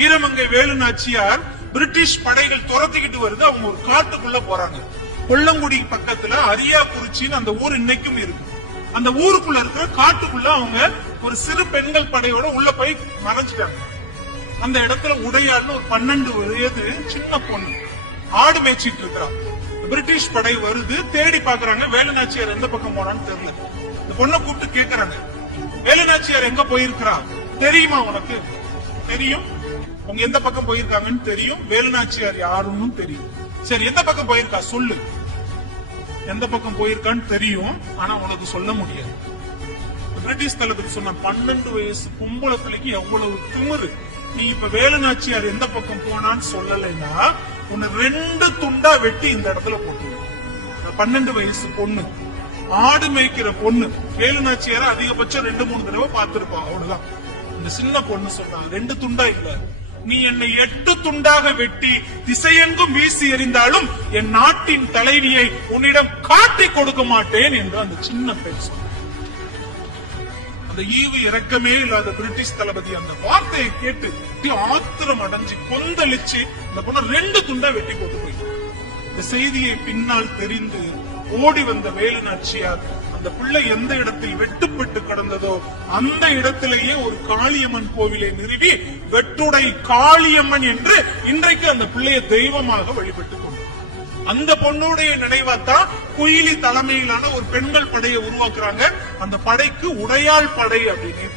வீரமங்கை வேலு நாச்சியார் பிரிட்டிஷ் படைகள் துரத்திக்கிட்டு வருது. அவங்க ஒரு காட்டுக்குள்ள போறாங்க. கொல்லங்குடி பக்கத்துல அரியாக்குறிச்சின்னு அந்த ஊர் இன்னைக்கும் இருக்கு. அந்த ஊருக்குள்ள இருக்கிற காட்டுக்குள்ள அவங்க ஒரு சிறு பெண்கள் படையோட உள்ள போய் மறைஞ்சிட்டாங்க. அந்த இடத்துல உடையாள்னு ஒரு பன்னெண்டு வயது சின்ன பொண்ணு. ஆடு மேய்ச்சிட்டு இருக்கிறா பிரிட்டிஷ் படை வருது. தேடி பாக்குறாங்க வேலுநாச்சியார் எந்த பக்கம் போனான்னு தெரியல. இந்த பொண்ணை கூப்பிட்டு கேக்குறாங்க. வேலுநாச்சியார் எங்க போயிருக்கிறா? தெரியுமா உனக்கு? தெரியும். உங்க எந்த பக்கம் போயிருக்காங்கன்னு தெரியும். வேலுநாச்சியார் யாருன்னு தெரியும். சரி எந்த பக்கம் போயிருக்கா? சொல்லு. எந்த பக்கம் போயிருக்கான்னு தெரியும் ஆனா உனக்கு சொல்ல முடியாது. பிரிட்டிஷ் தளபதி சொன்ன பன்னெண்டு வயசு பொம்பளை பிள்ளைக்கு எவ்வளவு திமுரு. நீ இப்ப வேலுநாச்சியார் எந்த பக்கம் போனான்னு சொல்லலைன்னா உன்னை ரெண்டு துண்டா வெட்டி இந்த இடத்துல போட்டுருவேன் பன்னெண்டு வயசு பொண்ணு. ஆடு மேய்க்கிற பொண்ணு. வேலுநாச்சியார அதிகபட்சம் ரெண்டு மூணு தடவை பார்த்திருப்பா. அவ்வளவுதான். இந்த சின்ன பொண்ணு சொன்னா ரெண்டு துண்டா இல்ல. நீ என்னை எட்டு துண்டாக வெட்டி திசையெங்கும் வீசி எறிந்தாலும் என் நாட்டின் தலைவியை உன்னிடம் காட்டி கொடுக்க மாட்டேன் என்று அந்த சின்ன பெண் சொன்னார் அந்த ஈவு இறக்கமே இல்லாத பிரிட்டிஷ் தளபதி அந்த வார்த்தையை கேட்டு ஆத்திரம் அடைஞ்சு கொந்தளிச்சு அந்த பொண்ணை ரெண்டு துண்டா வெட்டி போட்டு போயிட்டான். இந்த செய்தியை பின்னால் தெரிந்து ஓடி வந்த வேலு நாச்சியார் அந்த பிள்ளை எந்த இடத்தில் வெட்டுப்பட்டு கிடந்ததோ அந்த இடத்திலேயே ஒரு காளியம்மன் கோவிலை நிறுவி வெட்டுடை காளியம்மன் என்று இன்றைக்கு அந்த பிள்ளையை தெய்வமாக வழிபட்டு கொண்டார் அந்த பொண்ணுடைய நினைவாத்தான் குயிலி தலைமையிலான ஒரு பெண்கள் படையை உருவாக்குறாங்க. அந்த படைக்கு உடையாள் படை அப்படின்னு